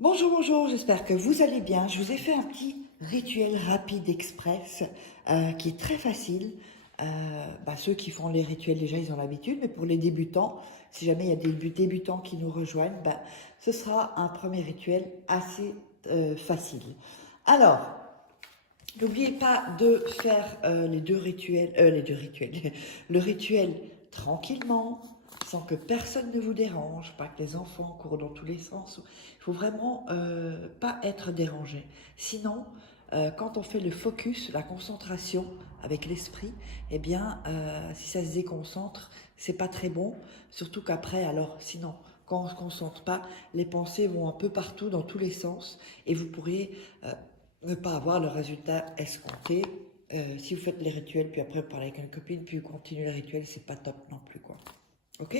Bonjour, bonjour, j'espère que vous allez bien. Je vous ai fait un petit rituel rapide express qui est très facile. Ceux qui font les rituels déjà, ils ont l'habitude, mais pour les débutants, si jamais il y a des débutants qui nous rejoignent, ce sera un premier rituel assez facile. Alors, n'oubliez pas de faire les deux rituels, le rituel tranquillement, sans que personne ne vous dérange, pas que les enfants courent dans tous les sens. Il faut vraiment pas être dérangé. Sinon, quand on fait le focus, la concentration avec l'esprit, eh bien, si ça se déconcentre, c'est pas très bon. Surtout qu'après, alors, sinon, quand on se concentre pas, les pensées vont un peu partout dans tous les sens et vous pourriez ne pas avoir le résultat escompté. Si vous faites les rituels, puis après vous parlez avec une copine, puis vous continuez le rituel, c'est pas top non plus, quoi. Ok?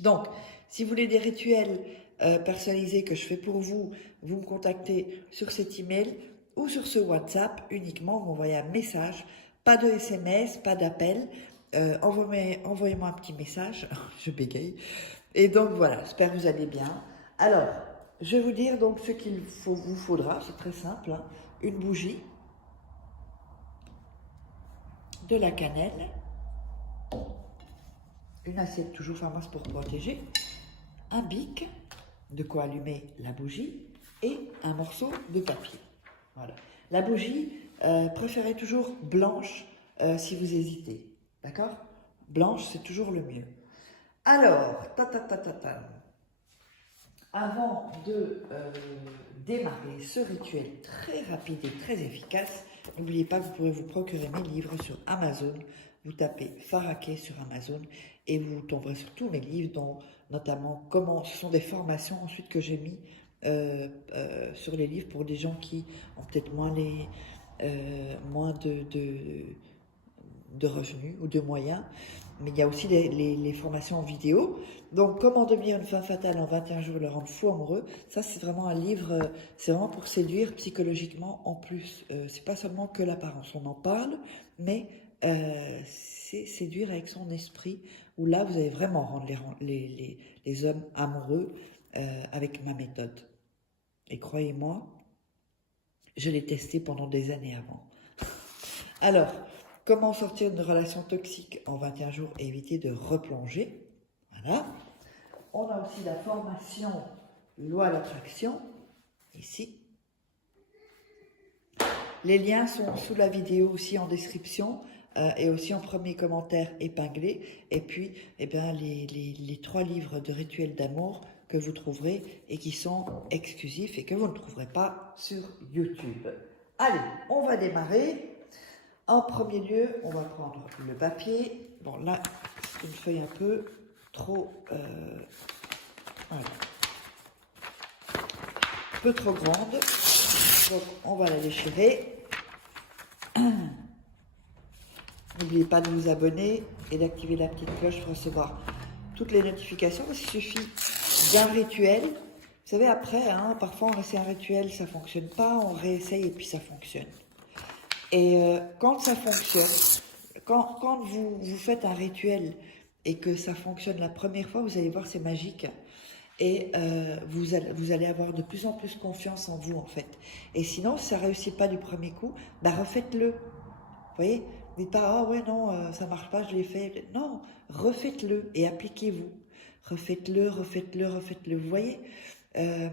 Donc, si vous voulez des rituels personnalisés que je fais pour vous, vous me contactez sur cet email ou sur ce WhatsApp uniquement, vous m'envoyez un message, pas de SMS, pas d'appel. Envoyez-moi un petit message, je bégaye. Et donc voilà, j'espère que vous allez bien. Alors, je vais vous dire donc ce vous faudra, c'est très simple, hein. Une bougie, de la cannelle, une assiette toujours Pharmas pour protéger, un bic, de quoi allumer la bougie, et un morceau de papier. Voilà. La bougie, préférez toujours blanche si vous hésitez. D'accord? Blanche, c'est toujours le mieux. Alors, avant de démarrer ce rituel très rapide et très efficace, n'oubliez pas que vous pouvez vous procurer mes livres sur Amazon. Vous tapez Faraké sur Amazon et vous tomberez sur tous mes livres, dont notamment ce sont des formations ensuite que j'ai mis sur les livres pour des gens qui ont peut-être moins de revenus ou de moyens. Mais il y a aussi les formations en vidéo. Donc, comment devenir une femme fatale en 21 jours, le rendre fou amoureux. Ça, c'est vraiment un livre, c'est vraiment pour séduire psychologiquement en plus. C'est pas seulement que l'apparence, on en parle, mais c'est séduire avec son esprit, où là, vous allez vraiment rendre les hommes amoureux avec ma méthode. Et croyez-moi, je l'ai testé pendant des années avant. Alors, comment sortir d'une relation toxique en 21 jours et éviter de replonger? Voilà. On a aussi la formation loi d'attraction, ici. Les liens sont sous la vidéo aussi en description et aussi en premier commentaire épinglé. Et puis, eh bien, les 3 livres de rituels d'amour que vous trouverez et qui sont exclusifs et que vous ne trouverez pas sur YouTube. Allez, on va démarrer. En premier lieu, on va prendre le papier. Bon, là, c'est une feuille un peu trop... voilà, un peu trop grande. Donc, on va la déchirer. N'oubliez pas de vous abonner et d'activer la petite cloche pour recevoir toutes les notifications. Il suffit d'un rituel. Vous savez, après, hein, parfois on essaie un rituel, ça ne fonctionne pas, on réessaye et puis ça fonctionne. Et quand ça fonctionne, quand vous faites un rituel et que ça fonctionne la première fois, vous allez voir, c'est magique. Et vous allez avoir de plus en plus confiance en vous, en fait. Et sinon, si ça ne réussit pas du premier coup, refaites-le. Vous voyez? Dites pas, ah ouais, non, ça marche pas, je l'ai fait. Non, refaites-le et appliquez-vous. Refaites-le, refaites-le, refaites-le. Vous voyez? Euh,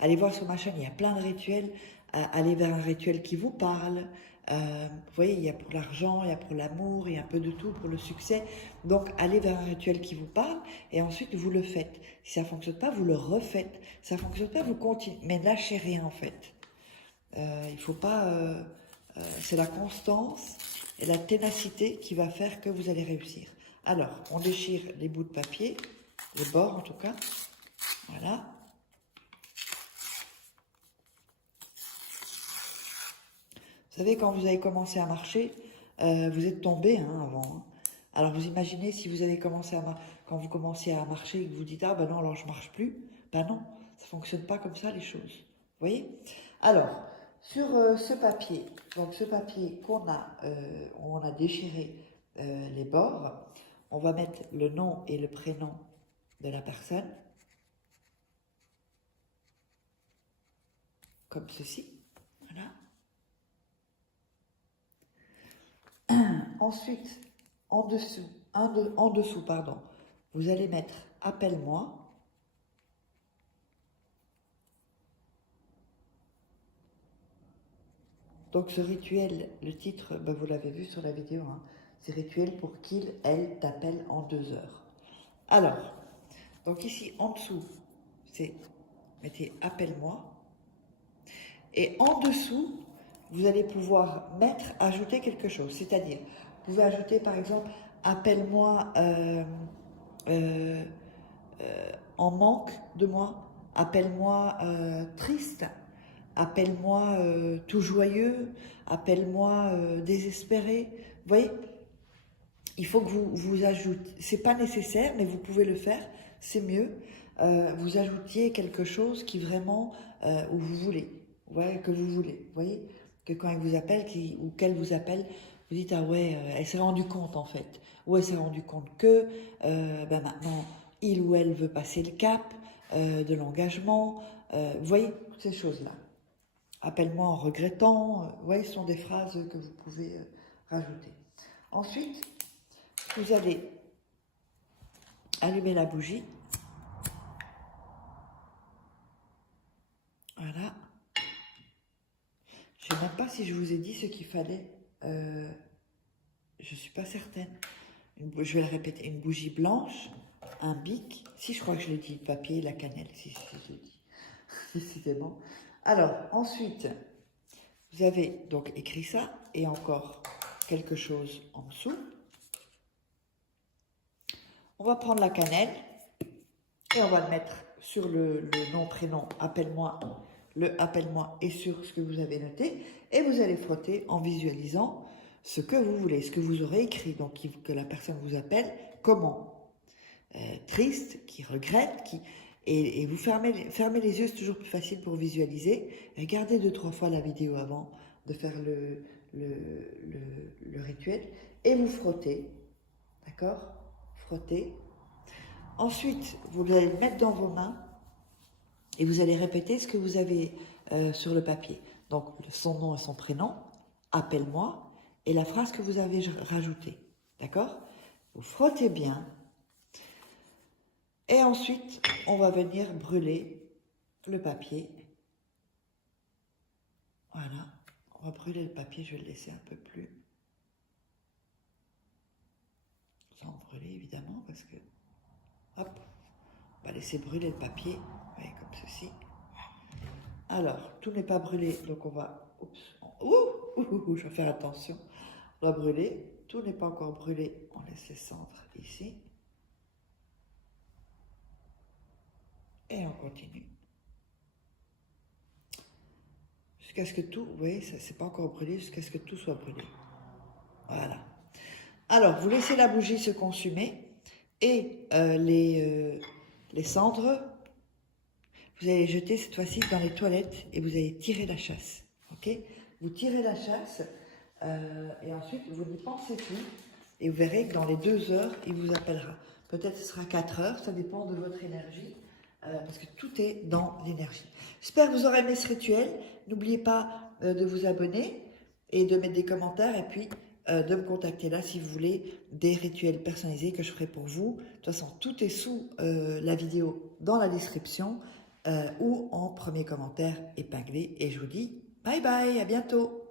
Allez voir sur ma chaîne, il y a plein de rituels. Allez vers un rituel qui vous parle. Vous voyez, il y a pour l'argent, il y a pour l'amour, il y a un peu de tout pour le succès. Donc, allez vers un rituel qui vous parle et ensuite vous le faites. Si ça ne fonctionne pas, vous le refaites. Si ça ne fonctionne pas, vous continuez. Mais lâchez rien en fait. Il faut pas. C'est la constance et la ténacité qui va faire que vous allez réussir. Alors, on déchire les bouts de papier, les bords en tout cas. Voilà. Vous savez, quand vous avez commencé à marcher, vous êtes tombé avant. Hein. Alors vous imaginez si vous avez commencé quand vous commencez à marcher et que vous dites ah ben non alors je marche plus, ben non, ça fonctionne pas comme ça les choses. Vous voyez? Alors sur ce papier, donc ce papier on a déchiré les bords, on va mettre le nom et le prénom de la personne, comme ceci, voilà. Ensuite, en dessous, pardon, vous allez mettre « Appelle-moi ». Donc ce rituel, le titre, ben vous l'avez vu sur la vidéo, hein, c'est rituel pour qu'il, elle, t'appelle en 2 heures. Alors, donc ici en dessous, c'est, mettez appelle-moi. Et en dessous, vous allez pouvoir ajouter quelque chose. C'est-à-dire, vous pouvez ajouter par exemple, appelle-moi en manque de moi, appelle-moi triste, appelle-moi tout joyeux, appelle-moi désespéré. Vous voyez, il faut que vous ajoutiez, c'est pas nécessaire, mais vous pouvez le faire, c'est mieux. Vous ajoutiez quelque chose qui vraiment, où vous voulez, ouais, que vous voulez. Vous voyez, que quand elle vous appelle, ou qu'elle vous appelle, vous dites, ah ouais, elle s'est rendue compte en fait. Ou elle s'est rendue compte que ben maintenant, il ou elle veut passer le cap de l'engagement. Vous voyez, toutes ces choses-là. Appelle-moi en regrettant. Vous voyez, ce sont des phrases que vous pouvez rajouter. Ensuite, vous allez allumer la bougie. Voilà. Je ne sais même pas si je vous ai dit ce qu'il fallait. Je ne suis pas certaine. Je vais le répéter. Une bougie blanche, un bic. Si, je crois que je l'ai dit. Le papier, la cannelle. Si, je l'ai dit. Décidément. Alors, ensuite, vous avez donc écrit ça. Et encore quelque chose en dessous. On va prendre la cannelle. Et on va le mettre sur le nom, prénom, appelle-moi, le appelle-moi et sur ce que vous avez noté. Et vous allez frotter en visualisant ce que vous voulez, ce que vous aurez écrit. Donc, que la personne vous appelle, comment triste, qui regrette, et vous fermez les yeux, c'est toujours plus facile pour visualiser. Regardez 2-3 fois la vidéo avant de faire le rituel. Et vous frottez, d'accord? Frottez. Ensuite, vous allez le mettre dans vos mains et vous allez répéter ce que vous avez sur le papier. Donc, son nom et son prénom, appelle-moi, et la phrase que vous avez rajoutée. D'accord? Vous frottez bien. Et ensuite, on va venir brûler le papier. Voilà. On va brûler le papier, je vais le laisser un peu plus. Sans brûler, évidemment, parce que... Hop. On va laisser brûler le papier, voyez, comme ceci. Alors, tout n'est pas brûlé, donc on va... Oups, je vais faire attention. On va brûler. Tout n'est pas encore brûlé. On laisse les cendres ici. Et on continue. Jusqu'à ce que tout... Vous voyez, ça c'est pas encore brûlé, jusqu'à ce que tout soit brûlé. Voilà. Alors, vous laissez la bougie se consumer. Et les cendres... Vous allez jeter cette fois-ci dans les toilettes et vous allez tirer la chasse. Ok? Vous tirez la chasse et ensuite vous n'y pensez plus. Et vous verrez que dans les 2 heures, il vous appellera. Peut-être ce sera 4 heures, ça dépend de votre énergie. Parce que tout est dans l'énergie. J'espère que vous aurez aimé ce rituel. N'oubliez pas de vous abonner et de mettre des commentaires et puis de me contacter là si vous voulez des rituels personnalisés que je ferai pour vous. De toute façon, tout est sous la vidéo dans la description. Ou en premier commentaire épinglé. Et je vous dis bye bye, à bientôt.